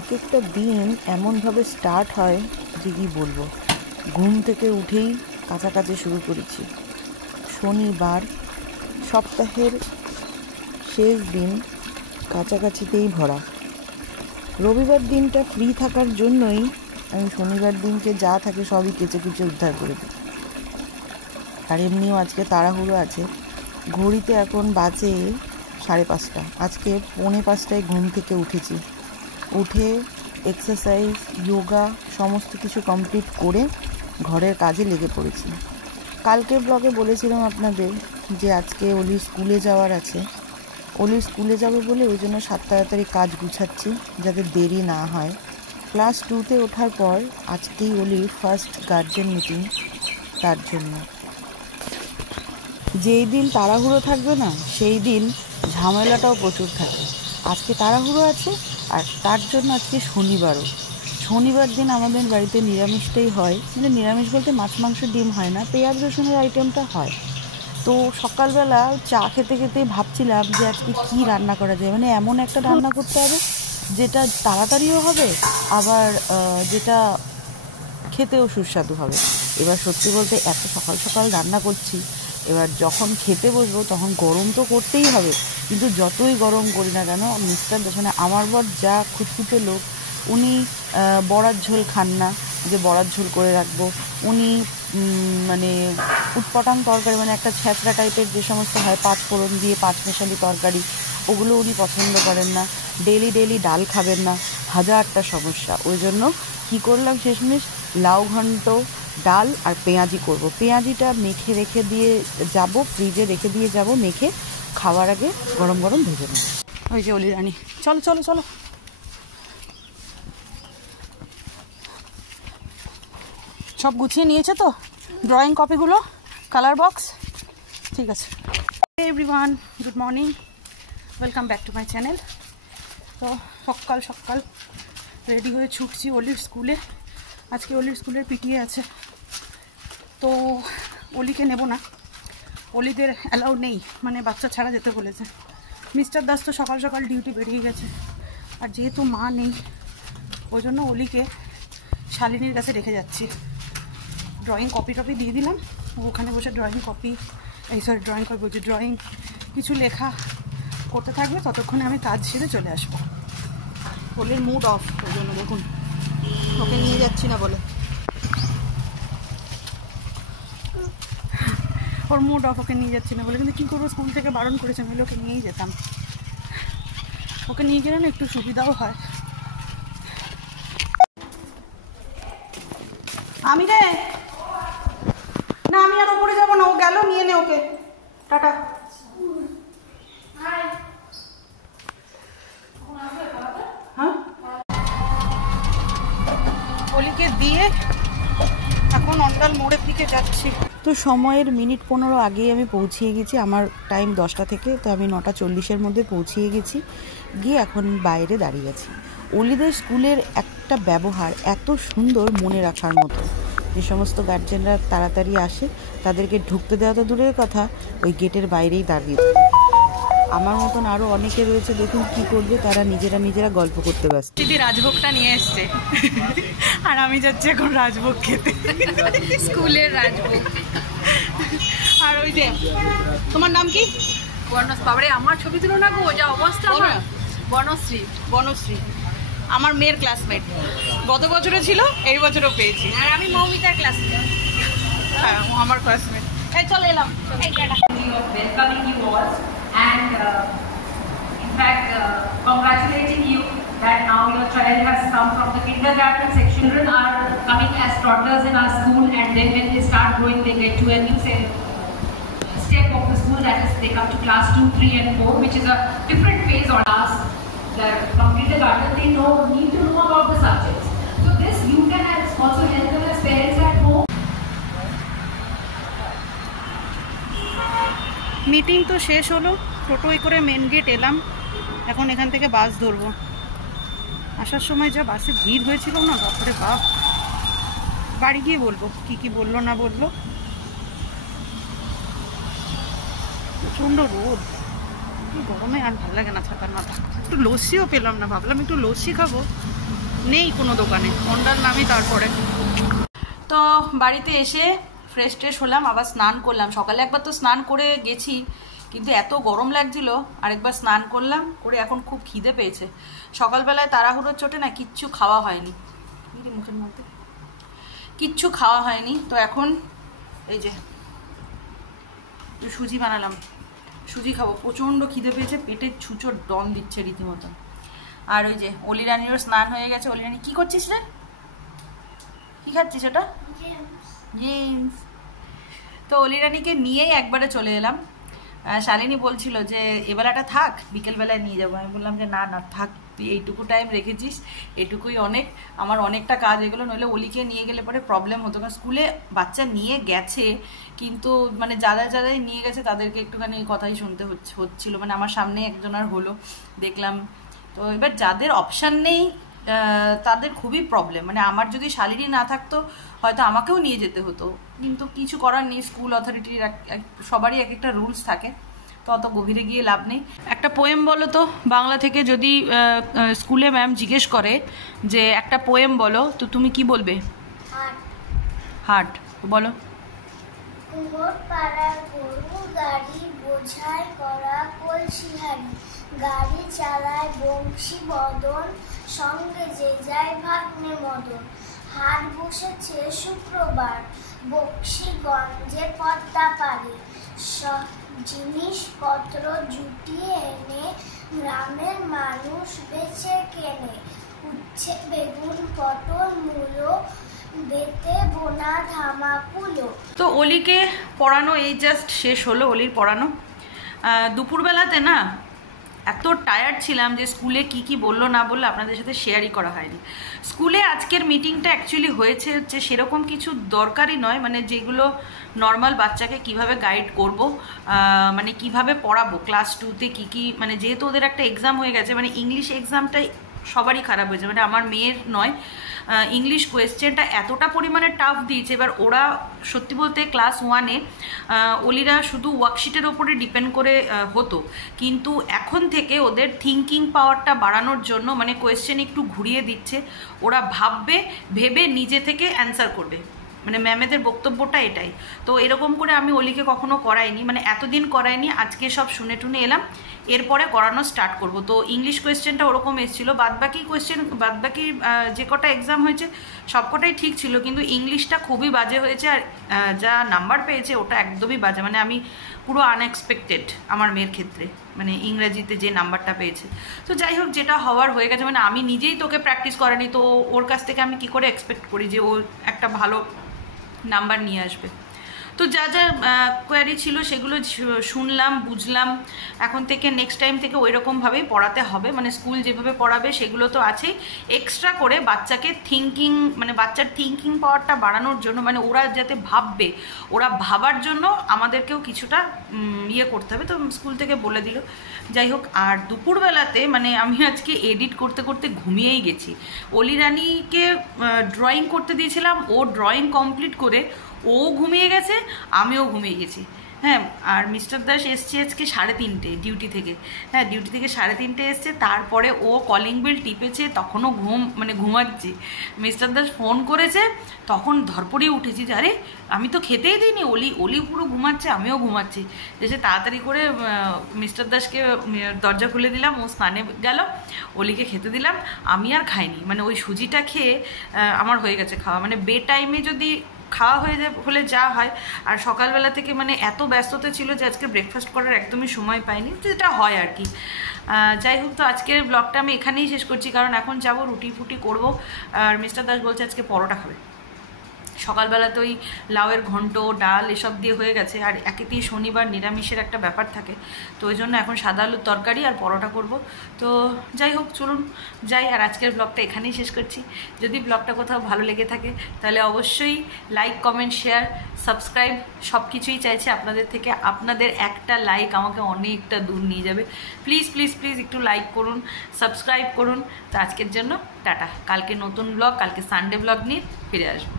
এক একটা দিন এমনভাবে স্টার্ট হয় যে কি বলবো। ঘুম থেকে উঠেই কাছাকাছি শুরু করেছি। শনিবার, সপ্তাহের শেষ দিন, কাছাকাছিতেই ভরা। রবিবার দিনটা ফ্রি থাকার জন্যই আমি শনিবার দিনকে যা থাকে সবই কেচে কুচে উদ্ধার করে দিই। আর এমনিও আজকে তাড়াহুড়ো আছে। ঘড়িতে এখন বাজে 5:30। আজকে 4:45 ঘুম থেকে উঠেছি। উঠে এক্সারসাইজ, যোগা সমস্ত কিছু কমপ্লিট করে ঘরের কাজে লেগে পড়েছি। কালকের ব্লগে বলেছিলাম আপনাদের যে আজকে অলির স্কুলে যাওয়ার আছে। অলির স্কুলে যাবে বলে ওই জন্য 7 তাড়াতাড়ি কাজ গুছাচ্ছি যাতে দেরি না হয়। ক্লাস 2তে ওঠার পর আজকেই অলির ফার্স্ট গার্জেন মিটিং। তার জন্য যেই দিন তাড়াহুড়ো থাকবে না সেই দিন ঝামেলাটাও প্রচুর থাকে। আজকে তাড়াহুড়ো আছে আর তার জন্য আজকে শনিবারও। শনিবার দিন আমাদের বাড়িতে নিরামিষটাই হয়, মানে নিরামিষ বলতে মাছ মাংস ডিম হয় না, পেঁয়াজ রসুনের আইটেমটা হয়। তো সকালবেলা চা খেতে খেতে ভাবছিলাম যে আজকে কী রান্না করা যায়, মানে এমন একটা রান্না করতে হবে যেটা তাড়াতাড়িও হবে আবার যেটা খেতেও সুস্বাদু হবে। এবার সত্যি বলতে এত সকাল সকাল রান্না করছি, এবার যখন খেতে বসবো তখন গরম তো করতেই হবে। কিন্তু যতই গরম করি না কেন মিস্টার মানে আমার বর যা খুঁতখুঁতে লোক, উনি বড়ার ঝোল খান না যে বড়ার ঝোল করে রাখবো। উনি মানে উটপটাং তরকারি, মানে একটা ছ্যাঁচড়া টাইপের যে সমস্ত হয় 5 ফোড়ন দিয়ে 5 মেশালি তরকারি, ওগুলো উনি পছন্দ করেন না। ডেলি ডেলি ডাল খাবেন না, হাজারটা সমস্যা। ওই জন্য কী করলাম শেষমেশ, লাউ ঘন্ট, ডাল আর পেঁয়াজি করব। পেঁয়াজিটা মেখে রেখে দিয়ে যাব, ফ্রিজে রেখে দিয়ে যাব, মেখে খাওয়ার আগে গরম গরম ভেজে নেব। ওই যে অলি রানী, চলো চলো চলো। সব গুছিয়ে নিয়েছে তো ড্রয়িং কপিগুলো, কালার বক্স? ঠিক আছে। Everyone, good morning, welcome back to my channel. তো সকাল সকাল রেডি হয়ে ছুটছি অলির স্কুলে। আজকে অলির স্কুলের পিটিএ আছে, তো অলিকে নেব না, অলিদের অ্যালাউ নেই, মানে বাচ্চা ছাড়া যেতে বলেছে। মিস্টার দাস তো সকাল সকাল ডিউটি বেরিয়ে গেছে, আর যেহেতু মা নেই ওই জন্য অলিকে শালিনীর কাছে রেখে যাচ্ছি। ড্রয়িং কপি টপি দিয়ে দিলাম, ওখানে বসে ড্রয়িং কিছু লেখা করতে থাকবে, ততক্ষণে আমি কাজ সেরে চলে আসবো। অলির মুড অফ, ওই জন্য দেখুন ওকে নিয়ে যাচ্ছি না বলে, ওর মুড অফ, ওকে নিয়ে যাচ্ছি না বলে। কিন্তু কী করবো, স্কুল থেকে বারণ করেছে, আমি ওকে নিয়েই যেতাম। ওকে নিয়ে গেলে না একটু সুবিধাও হয়। আমি রে না, আমি আর উপরে যাবো না, ও গেল, নিয়ে নে ওকে, টাটা। হ্যাঁ, অলিকে দিয়ে এখন অন্ডাল মোড়ের দিকে যাচ্ছি। তো সময়ের মিনিট 15 আগেই আমি পৌঁছিয়ে গেছি। আমার টাইম 10টা থেকে, তো আমি 9:40-এর মধ্যে পৌঁছিয়ে গেছি। গিয়ে এখন বাইরে দাঁড়িয়ে আছি। অলিদের স্কুলের একটা ব্যবহার এত সুন্দর, মনে রাখার মতো। যে সমস্ত গার্জেনরা তাড়াতাড়ি আসে তাদেরকে ঢুকতে দেওয়া তো দূরের কথা, ওই গেটের বাইরেই দাঁড়িয়ে। আমার মতন আরও অনেকে রয়েছে, দেখুন কি করবে, তারা নিজেরা গল্প করতে ব্যস্ত। দিদি রাজভোগটা নিয়ে এসছে আর আমি যাচ্ছি এখন রাজভোগ খেতে, স্কুলের রাজভোগ। আর ওই যে তোমার নাম কি? বাবারে আমার ছবি তুলো না গো, যা অবস্থা। বনশ্রী। বনশ্রী আমার মেয়ের ক্লাসমেট, গত বছরে ছিল, এই বছরও পেয়েছি। আর আমি মৌমিতার ক্লাসমেট। হ্যাঁ, ও আমার ক্লাসমেট। এই চলে এলাম। Welcoming you all and in fact congratulating you that now your child has come from the kindergarten section. Children are coming as toddlers in our school, and then when they start growing they get to a new step of the school, that is they come to class 2, 3 and 4, which is a different phase on us. That from kindergarten they need to know about the subjects. So this you can also help them as parents at home. Meeting তো শেষ হলো, টোটোয় করে main gate এলাম। এখন এখান থেকে বাস ধরবো। আসার সময় যা বাসে ভিড় হয়েছিল না, বাপরে বাপ। বাড়ি গিয়ে বলবো কি বললো না বললো। প্রচণ্ড রোদ, গরমে আর ভালো লাগে না ছাতার মাথা। একটু লস্যিও পেলাম না, ভাবলাম একটু লস্যি খাবো, নেই কোনো দোকানে, হন্ডার নামই তারপরে। তো বাড়িতে এসে ফ্রেশ ট্রেশ হলাম, আবার স্নান করলাম। সকালে একবার তো স্নান করে গেছি, কিন্তু এত গরম লাগছিল আরেকবার স্নান করলাম, করে এখন খুব খিদে পেয়েছে। সকালবেলায় তাড়াহুড়োর চোটে না কিচ্ছু খাওয়া হয়নি, মুখের মধ্যে কিচ্ছু খাওয়া হয়নি। তো এখন এই যে সুজি বানালাম, সুজি খাবো, প্রচণ্ড খিদে পেয়েছে, পেটের ছুঁচোর দম দিচ্ছে রীতিমতো। আর ওই যে অলিরানিরও স্নান হয়ে গেছে। অলিরানি কি করছিস রে, কি খাচ্ছিস ওটা? জেমস। তো অলিরানিকে নিয়েই একবারে চলে এলাম। শালিনী বলছিল যে এবেলাটা থাক, বিকেলবেলায় নিয়ে যাবো। আমি বললাম যে না না থাক, তুই এইটুকু টাইম রেখেছিস, এটুকুই অনেক, আমার অনেকটা কাজ এগুলো, নইলে অলিকে নিয়ে গেলে পরে প্রবলেম হতো। কারণ স্কুলে বাচ্চা নিয়ে গেছে, কিন্তু মানে যারাই নিয়ে গেছে তাদেরকে একটুখানি কথাই শুনতে হচ্ছিল। মানে আমার সামনে একজন আর হলো, দেখলাম। তো এবার যাদের অপশান নেই তাদের খুবই প্রবলেম। মানে আমার যদি শালিনী না থাকতো হয়তো আমাকেও নিয়ে যেতে হতো, কিন্তু কিছু করার নেই, স্কুল অথরিটির সবারই এক একটা রুলস থাকে, তো অত গভীরে গিয়ে লাভ নেই। একটা পোয়েম বলো তো বাংলা থেকে, যদি স্কুলে ম্যাম জিজ্ঞেস করে যে একটা পোয়েম বলো, তো তুমি কি বলবে? হাট। বলো। গাড়ি বোঝাই করা কলসিহারি, গাড়ি চালায় বংশী বদন, সঙ্গে যে যায় ভাগ্নে মদন। হাট বসেছে শুক্রবার, বক্সিগঞ্জে পদ্মা পারে, জিনিসপত্র জুটিয়ে এনে গ্রামের মানুষ বেচে কেনে। উচ্ছে বেগুন পটল মূলো, বেতে বোনা ধামাকুলো। তো অলিকে পড়ানো এই জাস্ট শেষ হলো, অলির পড়ানো। দুপুরবেলাতে না এত টায়ার্ড ছিলাম যে স্কুলে কি বললো না বললো আপনাদের সাথে শেয়ারই করা হয়নি। স্কুলে আজকের মিটিংটা অ্যাকচুয়ালি হয়েছে হচ্ছে সেরকম কিছু দরকারই নয়, মানে যেগুলো নর্মাল বাচ্চাকে কিভাবে গাইড করব, মানে কিভাবে পড়াবো ক্লাস 2তে কি মানে যেহেতু ওদের একটা এক্সাম হয়ে গেছে, মানে ইংলিশ এক্সামটাই সবারই খারাপ হয়েছে, মানে আমার মেয়ের নয়। ইংলিশ কোয়েশ্চেনটা এতটা পরিমাণে টাফ দিয়েছে। এবার ওরা সত্যি বলতে ক্লাস 1-এ অলিরা শুধু ওয়ার্কশিটের ওপরে ডিপেন্ড করে হতো, কিন্তু এখন থেকে ওদের থিঙ্কিং পাওয়ারটা বাড়ানোর জন্য মানে কোয়েশ্চেন একটু ঘুরিয়ে দিচ্ছে, ওরা ভেবে নিজে থেকে অ্যান্সার করবে। মানে ম্যামেদের বক্তব্যটা এটাই। তো এরকম করে আমি অলিকে কখনো করাইনি, মানে এতদিন করাইনি, আজকে সব শুনে টুনে এলাম, এরপরে করানো স্টার্ট করব। তো ইংলিশ কোয়েশ্চেনটা ওরকম এসেছিলো, বাদবাকি যে কটা এক্সাম হয়েছে সব কটাই ঠিক ছিল, কিন্তু ইংলিশটা খুবই বাজে হয়েছে। আর যা নাম্বার পেয়েছে ওটা একদমই বাজে, মানে আমি পুরো আনএক্সপেক্টেড আমার মেয়ের ক্ষেত্রে, মানে ইংরেজিতে যে নাম্বারটা পেয়েছে। তো যাই হোক, যেটা হওয়ার হয়ে গেছে, মানে আমি নিজেই তোকে প্র্যাকটিস করানি, তো ওর কাছ থেকে আমি কি করে এক্সপেক্ট করি যে ও একটা ভালো নাম্বার নিয়ে আসবে। তো যা কোয়ারি ছিল সেগুলো শুনলাম, বুঝলাম। এখন থেকে নেক্সট টাইম থেকে ওই রকমভাবেই পড়াতে হবে, মানে স্কুল যেভাবে পড়াবে সেগুলো তো আছেই, এক্সট্রা করে বাচ্চাকে মানে বাচ্চার থিঙ্কিং পাওয়ারটা বাড়ানোর জন্য, মানে ওরা যাতে ভাববে, ওরা ভাবার জন্য আমাদেরকেও কিছুটা করতে হবে। তো স্কুল থেকে বলে দিল। যাই হোক, আর দুপুরবেলাতে মানে আমি আজকে এডিট করতে করতে ঘুমিয়েই গেছি। অলিরানিকে ড্রয়িং করতে দিয়েছিলাম, ও ড্রয়িং কমপ্লিট করে ও ঘুমিয়ে গেছে, আমিও ঘুমিয়ে গেছি। হ্যাঁ, আর মিস্টার দাস এসছে আজকে 3:30 ডিউটি থেকে। হ্যাঁ, ডিউটি থেকে 3:30 এসছে, তারপরে ও কলিং বেল টিপেছে, তখনও ঘুমাচ্ছি। মিস্টার দাস ফোন করেছে, তখন ধরপড়িয়ে উঠেছি যে আরে আমি তো খেতেই দিইনি, অলি পুরো ঘুমাচ্ছে, আমিও ঘুমাচ্ছি। এসে তাড়াতাড়ি করে মিস্টার দাসকে দরজা খুলে দিলাম, ও স্নানে গেল, অলিকে খেতে দিলাম, আমি আর খাইনি। মানে ওই সুজিটা খেয়ে আমার হয়ে গেছে খাওয়া, মানে বে টাইমে যদি খাওয়া হলে যা হয়। আর সকালবেলা থেকে মানে এত ব্যস্ততা ছিল যে আজকে ব্রেকফাস্ট করার একদমই সময় পাইনি, যেটা হয় আর কি। যাই হোক, তো আজকের ব্লগটা আমি এখানেই শেষ করছি, কারণ এখন যাবো রুটি ফুটি করবো। আর মিস্টার দাস বলছে আজকে পরোটা খাবে। সকালবেলা তো ওই লাউয়ের ঘন্ট, ডাল এসব দিয়ে হয়ে গেছে, আর একেতেই শনিবার নিরামিষের একটা ব্যাপার থাকে, তো ওই জন্য এখন সাদা আলুর তরকারি আর পরোটা করব। তো যাই হোক, চলুন যাই, আর আজকের ব্লগটা এখানেই শেষ করছি। যদি ব্লগটা কোথাও ভালো লেগে থাকে তাহলে অবশ্যই লাইক, কমেন্ট, শেয়ার, সাবস্ক্রাইব সব কিছুই চাইছি আপনাদের থেকে। আপনাদের একটা লাইক আমাকে অনেকটা দূর নিয়ে যাবে। প্লিজ প্লিজ প্লিজ একটু লাইক করুন, সাবস্ক্রাইব করুন। তো আজকের জন্য টাটা। কালকে নতুন ব্লগ, কালকে সানডে ব্লগ নিয়ে ফিরে আসবো।